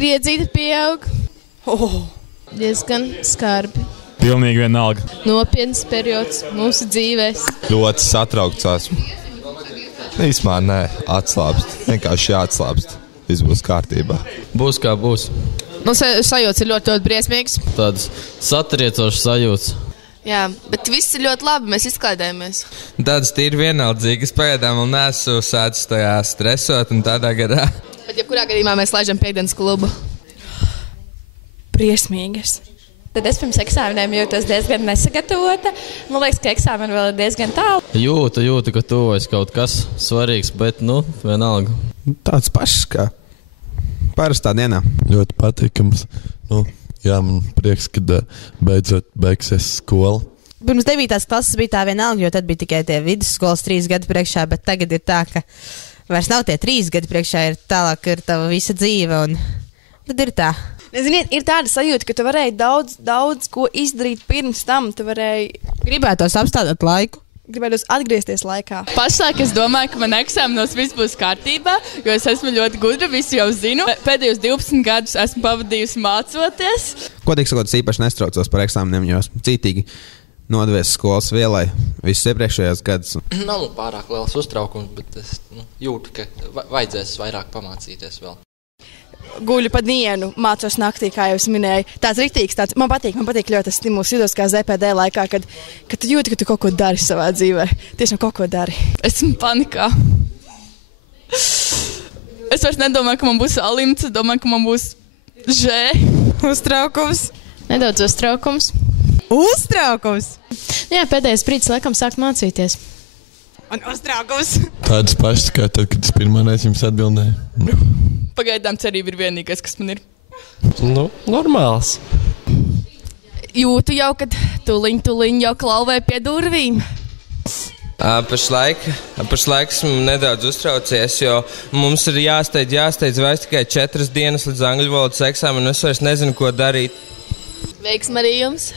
Spriedzīte pieaug. Diezgan skarbi. Pilnīgi vienalga. Nopietns periods mūsu dzīvēs. Ļoti satraukts esmu. Īsmā nē, atslābst. Vienkārši jāatslābst. Viss būs kārtībā. Būs kā būs. Sajūts ir ļoti briesmīgs. Tāds satriecošs sajūts. Jā, bet viss ir ļoti labi, mēs izklaidējamies. Tāds tīri vienaldzīgs. Pagaidām vēl neesmu sācis tajā stresot un tādā garā. Bet jebkurā gadījumā mēs laižam piektdienas klubu. Briesmīgas. Tad es pirms eksāmeniem jūtos diezgan nesagatavota. Man liekas, ka eksāmeni vēl ir diezgan tālu. Jūtu, ka tuvojas kaut kas svarīgs, bet, vienalga. Tāds pašs kā parastā dienā. Ļoti patīkams. Man prieks, ka beidzot beigsies skola. Pirms 9. klases bija tā vienalga, jo tad bija tikai tie vidusskolas 3 gadi priekšā, bet tagad ir tā, ka vairs nav tie 3 gadi priekšā, ir tālāk ir tava visa dzīve, un tad ir tā. Ziniet, ir tāda sajūta, ka tu varēji daudz ko izdarīt pirms tam. Tu varēji Gribētos apstādāt laiku. Gribētos atgriezties laikā. Pašlaik es domāju, ka man eksāmenos viss būs kārtībā, jo es esmu ļoti gudra, visu jau zinu. Pēdējos 12 gadus esmu pavadījusi mācoties. Godīgi sakot, es īpaši nestraucos par eksāmeniem, jo esmu cītīgi nodevējis skolas vielai visus iepriekšējos gadus. Nav pārāk liels uztraukums, bet es jūtu, ka vajadzēs vairāk pamācīties vēl. Guļu pa dienu, mācos naktī, kā jau es minēju. Tāds riktīgs, man patīk ļoti tas stimuls. Jūtos kā ZPD laikā, kad tu jūti, ka tu kaut ko dari savā dzīvē. Tiešām kaut ko dari. Esmu panikā. Es vairs nedomāju, ka man būs alimts, es domāju, ka man būs Uztraukums. Nedaudz uztraukums. Uztraukums? Jā, pēdējais brīdis laikam sākt mācīties. Un uztraukums. Tādas pašas kā tad, kad es pirmā reizi jums atbildēju. Pagaidām cerība ir vienīgais, kas man ir. Normāls. Jūtu jau, kad tuliņ jau klauvē pie durvīm. Pašlaik esmu nedaudz uztraucies, jo mums ir jāsteidz vairs tikai 4 dienas līdz angļu valodas eksāmenam, un es vairs nezinu, ko darīt. Veiksmi arī jums!